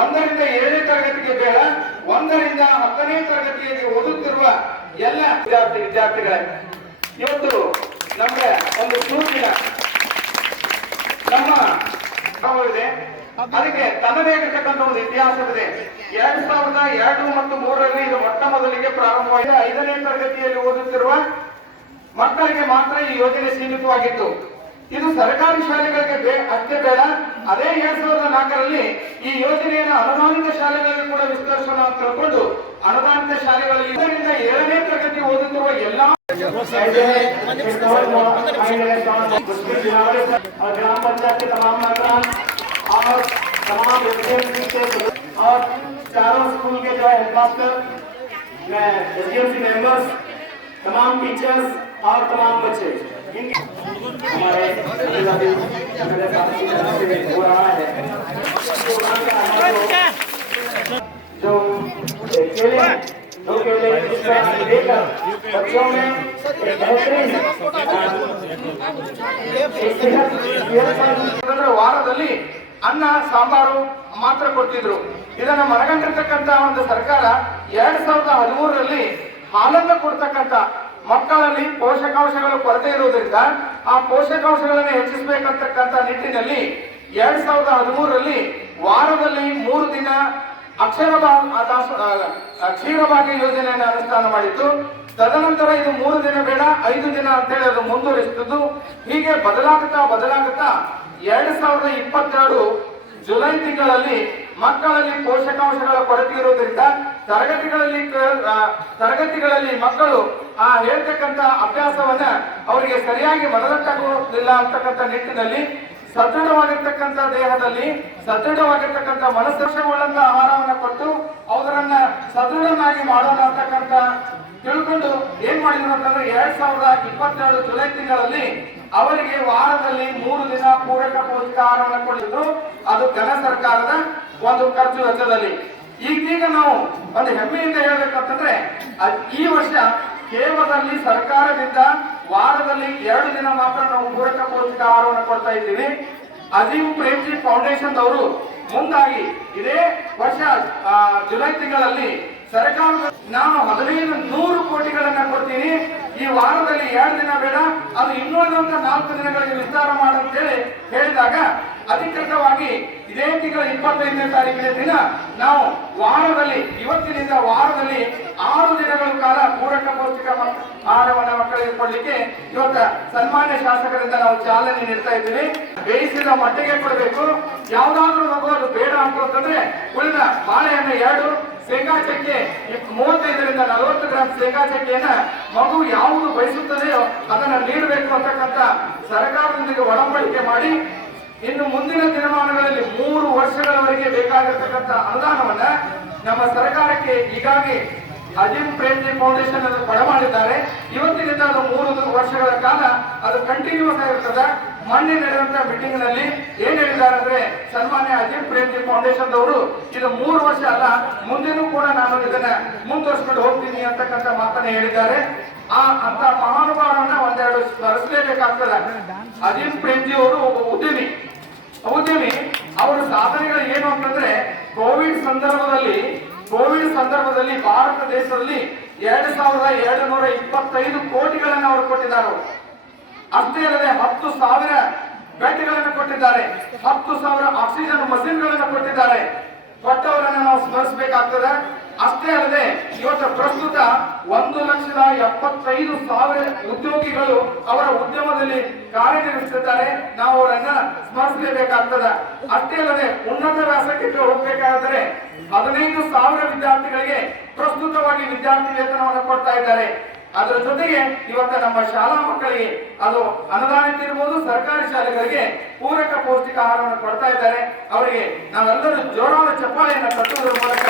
ಒಂದರಿಂದ ಏಳನೇ ತರಗತಿಗೆ ಬೇಡ, ಒಂದರಿಂದ ಹತ್ತನೇ ತರಗತಿಯಲ್ಲಿ ಓದುತ್ತಿರುವ ಎಲ್ಲ ವಿದ್ಯಾರ್ಥಿ ವಿದ್ಯಾರ್ಥಿಗಳೇ, ಇವತ್ತು ನಮ್ಗೆ ಒಂದು ಸೂಚಿನ ನಮ್ಮ ಇದೆ ಅದಕ್ಕೆ ತನ್ನದೇ ಆಗಿರ್ತಕ್ಕಂಥ ಒಂದು ಇತಿಹಾಸವಿದೆ. ಎರಡ್ ಸಾವಿರದ ಎರಡು ಮತ್ತು ಮೂರರಲ್ಲಿ ಇದು ಮೊಟ್ಟ ಮೊದಲಿಗೆ ಪ್ರಾರಂಭವಾಗಿದೆ. ಐದನೇ ತರಗತಿಯಲ್ಲಿ ಓದುತ್ತಿರುವ ಮಕ್ಕಳಿಗೆ ಮಾತ್ರ ಈ ಯೋಜನೆ ಸೀಮಿತವಾಗಿತ್ತು. ಇದು ಸರ್ಕಾರಿ ಶಾಲೆಗಳಿಗೆ ಬೇ- ಅಷ್ಟೇ ಬೇಡ ಅದೇ ಎರಡ್ ಸಾವಿರದ ನಾಲ್ಕರಲ್ಲಿ ಈ ಯೋಜನೆಯನ್ನು ಅನುದಾನಿತ ಶಾಲೆಗಳಿಗೆ ಕೂಡ ವಿಸ್ತರಿಸೋಣ ಅಂತ ತಿಳ್ಕೊಂಡು ಅನುದಾನಿತ ಶಾಲೆಗಳಲ್ಲಿ ಇದರಿಂದ ಏಳನೇ ತರಗತಿ ಓದುತ್ತಿರುವ ಎಲ್ಲಾ और ग्राम पंचायत के तमाम मेंबरान और तमाम एसडीएमसी के सदस्य और चारों स्कूल के जो है हेडमास्टर मैं एसडीएमसी मेंबर्स तमाम टीचर्स और तमाम बच्चे इनके हमारे अभिभावक मेरे साथी की तरफ से हो रहा है तो वहाँ का हमारा जो जो केले दो केले इस तरह से लेकर बच्चों में एक बेहतरीन ಅಂದ್ರೆ ವಾರದಲ್ಲಿ ಅನ್ನ ಸಾಂಬಾರು ಮಾತ್ರ ಕೊಡ್ತಿದ್ರು ಇದನ್ನ ಮನಗಂಡಿರ್ತಕ್ಕಂತ ಒಂದು ಸರ್ಕಾರ ಎರಡ್ ಸಾವಿರದ ಹದಿಮೂರರಲ್ಲಿ ಹಾಲನ್ನ ಕೊಡ್ತಕ್ಕಂತ ಮಕ್ಕಳಲ್ಲಿ ಪೋಷಕಾಂಶಗಳ ಕೊರತೆ ಇರುವುದರಿಂದ ಆ ಪೋಷಕಾಂಶಗಳನ್ನು ಹೆಚ್ಚಿಸಬೇಕಂತಕ್ಕಂಥ ನಿಟ್ಟಿನಲ್ಲಿ ಎರಡ್ ಸಾವಿರದ ಹದಿಮೂರರಲ್ಲಿ ವಾರದಲ್ಲಿ ಮೂರು ದಿನ ಅಕ್ಷರ ಕ್ಷೀರಭಾಗ್ಯ ಯೋಜನೆಯನ್ನು ಅನುಷ್ಠಾನ ಮಾಡಿತ್ತು. ತದನಂತರ ಇದು ಮೂರು ದಿನ ಬೇಡ, ಐದು ದಿನ ಅಂತೇಳಿ ಅದು ಮುಂದುವರಿಸಿದ್ದು. ಹೀಗೆ ಬದಲಾಗುತ್ತಾ ಬದಲಾಗುತ್ತಾ ಎರಡ್ ಸಾವಿರದ ಇಪ್ಪತ್ತೆರಡು ಜುಲೈ ತಿಂಗಳಲ್ಲಿ ಮಕ್ಕಳಲ್ಲಿ ಪೋಷಕಾಂಶಗಳ ಕೊರತೆ ಇರುವುದರಿಂದ ತರಗತಿಗಳಲ್ಲಿ ತರಗತಿಗಳಲ್ಲಿ ಮಕ್ಕಳು ಆ ಹೇಳ್ತಕ್ಕಂತ ಅಭ್ಯಾಸವನ್ನ ಅವರಿಗೆ ಸರಿಯಾಗಿ ಮನದಟ್ಟಾಗುವುದಿಲ್ಲ ಅಂತಕ್ಕಂಥ ನಿಟ್ಟಿನಲ್ಲಿ ಸದೃಢವಾಗಿರ್ತಕ್ಕಂಥ ದೇಹದಲ್ಲಿ ಸದೃಢವಾಗಿರ್ತಕ್ಕಂಥ ಮನಸ್ಸಂಶವುಳ್ಳಂತ ಆಹಾರವನ್ನ ಕೊಟ್ಟು ಅವರನ್ನ ಸದೃಢನಾಗಿ ಮಾಡೋಣ ಅಂತಕ್ಕಂಥ ತಿಳ್ಕೊಂಡು ಏನ್ ಮಾಡಿದ್ರು ಅಂತಂದ್ರೆ ಎರಡ್ ಸಾವಿರದ ಇಪ್ಪತ್ತೆರಡು ಜುಲೈ ತಿಂಗಳಲ್ಲಿ ಅವರಿಗೆ ವಾರದಲ್ಲಿ ಮೂರು ದಿನ ಪೂರಕ ಪೌಷ್ಟಿಕಾಹಾರವನ್ನು ಕೊಟ್ಟಿದ್ರು ಅದು ಘನ ಸರ್ಕಾರದ ಒಂದು ಖರ್ಚು ವೆಚ್ಚದಲ್ಲಿ ಈಗೀಗ ನಾವು ಒಂದು ಹೆಮ್ಮೆಯಿಂದ ಹೇಳ್ಬೇಕಂತಂದ್ರೆ ಈ ವರ್ಷ ಕೇವಲದಲ್ಲಿ ಸರ್ಕಾರದಿಂದ ವಾರದಲ್ಲಿ ಎರಡು ದಿನ ಮಾತ್ರ ನಾವು ಪೂರಕ ಪೌಷ್ಟಿಕಾಹಾರವನ್ನು ಕೊಡ್ತಾ ಇದ್ದೀವಿ. ಅಜೀವ್ ಪ್ರೇಮ್ಜಿ ಫೌಂಡೇಶನ್ ಅವರು ಮುಂದಾಗಿ ಇದೇ ವರ್ಷ ಜುಲೈ ತಿಂಗಳಲ್ಲಿ ಸರ್ಕಾರ ನಾನು ಹದಿನೈದು ನೂರು ಕೋಟಿಗಳನ್ನ ಕೊಡ್ತೀನಿ. ಈ ವಾರದಲ್ಲಿ ಎರಡು ದಿನ ಬೇಡ, ಅದು ಇನ್ನುಳಿದಂತ ನಾಲ್ಕು ದಿನಗಳಿಗೆ ವಿಸ್ತಾರ ಮಾಡಂತೇಳಿ ಹೇಳಿದಾಗ ಅಧಿಕೃತವಾಗಿ ಇದೇ ತಿಂಗಳ ಇಪ್ಪತ್ತೈದನೇ ತಾರೀಕಿನ ದಿನ ನಾವು ವಾರದಲ್ಲಿ, ಇವತ್ತಿನಿಂದ ವಾರದಲ್ಲಿ ಆರು ದಿನಗಳ ಕಾಲ ಪೂರಕ ಪೌಷ್ಟಿಕ ಆಹಾರವನ್ನು ಮಕ್ಕಳಿಗೆ ಕೊಡಲಿಕ್ಕೆ ಇವತ್ತ ಸನ್ಮಾನ್ಯ ಶಾಸಕರಿಂದ ನಾವು ಚಾಲನೆ ನೀಡ್ತಾ ಇದ್ದೀವಿ. ಬೇಯಿಸಿದ ಮಟ್ಟಿಗೆ ಕೊಡಬೇಕು. ಯಾವ್ದಾದ್ರು ಮಗು ಅದು ಬೇಡ ಅಂತಂದ್ರೆ ಉಳಿದ ಬಾಳೆಹಣ್ಣು ಎರಡು, ಶೇಂಗಾ ಚಕ್ಕೆ ಮೂವತ್ತೈದರಿಂದ ನಲವತ್ತು ಗ್ರಾಮ್ ಶೇಂಗಾ ಚಕ್ಕೆಯನ್ನ ಮಗು ಯಾವುದು ಬಯಸುತ್ತದೆಯೋ ಅದನ್ನು ನೀಡಬೇಕು ಅಂತಕ್ಕಂಥ ಸರ್ಕಾರದೊಂದಿಗೆ ಒಡಂಬಡಿಕೆ ಮಾಡಿ ಇನ್ನು ಮುಂದಿನ ದಿನಮಾನಗಳಲ್ಲಿ ಮೂರು ವರ್ಷಗಳವರೆಗೆ ಬೇಕಾಗಿರ್ತಕ್ಕಂಥ ಅನುದಾನವನ್ನ ನಮ್ಮ ಸರ್ಕಾರಕ್ಕೆ ಈಗಾಗಲೇ ಅಜೀಮ್ ಪ್ರೇಮ್ಜಿ ಫೌಂಡೇಶನ್ ಅನ್ನು ಕೊಡ ಮಾಡಿದ್ದಾರೆ. ಇವತ್ತಿನಿಂದ ಅದು ಮೂರು ವರ್ಷಗಳ ಕಾಲ ಅದು ಕಂಟಿನ್ಯೂಸ್ ಆಗಿರ್ತದೆ ಮೊನ್ನೆ ನಡೆದಂತ ಮೀಟಿಂಗ್ನಲ್ಲಿ ಏನ್ ಹೇಳಿದ್ದಾರೆ ಅಂದ್ರೆ ಸನ್ಮಾನ್ಯ ಅಜೀಮ್ ಪ್ರೇಮ್ಜಿ ಫೌಂಡೇಶನ್ ಅವರು ಇದು ಮೂರು ವರ್ಷ ಅಲ್ಲ, ಮುಂದಿನೂ ಕೂಡ ನಾನು ಇದನ್ನ ಮುಂದುವರಿಸ್ಕೊಂಡು ಹೋಗ್ತೀನಿ ಅಂತಕ್ಕಂಥ ಮಾತನ್ನ ಹೇಳಿದ್ದಾರೆ. ಆ ಅಂತ ಮಹಾನುಭಾವನ ಒಂದೆರಡು ಸ್ಮರಿಸಲೇಬೇಕಾಗ್ತದೆ. ಅಜೀಮ್ ಪ್ರೇಮ್ಜಿ ಅವರು ಒಬ್ಬ ಉದ್ಯಮಿ ಅವರ ಸಾಧನೆಗಳು ಏನು ಅಂತಂದ್ರೆ ಕೋವಿಡ್ ಸಂದರ್ಭದಲ್ಲಿ ಕೋವಿಡ್ ಸಂದರ್ಭದಲ್ಲಿ ಭಾರತ ದೇಶದಲ್ಲಿ ಎರಡ್ ಸಾವಿರದ ಎರಡು ನೂರ ಇಪ್ಪತ್ತೈದು ಕೋಟಿಗಳನ್ನು ಅವರು ಕೊಟ್ಟಿದ್ದಾರೆ. ಅಷ್ಟೇ ಅಲ್ಲದೆ ಹತ್ತು ಸಾವಿರ ಬೆಡ್ಗಳನ್ನು ಕೊಟ್ಟಿದ್ದಾರೆ. ಹತ್ತು ಸಾವಿರ ಆಕ್ಸಿಜನ್ ಮಷಿನ್ಗಳನ್ನು ಕೊಟ್ಟಿದ್ದಾರೆ. ಕೊಟ್ಟವರನ್ನು ನಾವು ಸ್ಮರಿಸಬೇಕಾಗ್ತದೆ. ಅಷ್ಟೇ ಅಲ್ಲದೆ ಇವತ್ತು ಪ್ರಸ್ತುತ ಒಂದು ಲಕ್ಷದ ಎಪ್ಪತ್ತೈದು ಸಾವಿರ ಉದ್ಯೋಗಿಗಳು ಅವರ ಉದ್ಯಮದಲ್ಲಿ ಕಾರ್ಯನಿರ್ವಹಿಸುತ್ತಿದ್ದಾರೆ. ನಾವು ಅವರನ್ನ ಸ್ಮರಿಸಲೇಬೇಕಾಗ್ತದೆ. ಅಷ್ಟೇ ಅಲ್ಲದೆ ಉನ್ನತ ವ್ಯಾಸಕ್ಕೆ ಹೋಗ್ಬೇಕಾದ್ರೆ ಹದಿನೈದು ಸಾವಿರ ವಿದ್ಯಾರ್ಥಿಗಳಿಗೆ ಪ್ರಸ್ತುತವಾಗಿ ವಿದ್ಯಾರ್ಥಿ ವೇತನವನ್ನು ಕೊಡ್ತಾ ಇದ್ದಾರೆ. ಅದರ ಜೊತೆಗೆ ಇವತ್ತ ನಮ್ಮ ಶಾಲಾ ಮಕ್ಕಳಿಗೆ ಅದು ಅನುದಾನಕ್ಕಿರ್ಬೋದು ಸರ್ಕಾರಿ ಶಾಲೆಗಳಿಗೆ ಪೂರಕ ಪೌಷ್ಟಿಕ ಆಹಾರವನ್ನು ಕೊಡ್ತಾ ಇದ್ದಾರೆ. ಅವರಿಗೆ ನಾವೆಲ್ಲರೂ ಜೋರಾದ ಚಪ್ಪಾಳೆಯನ್ನು ಕಟ್ಟುವುದರ ಮೂಲಕ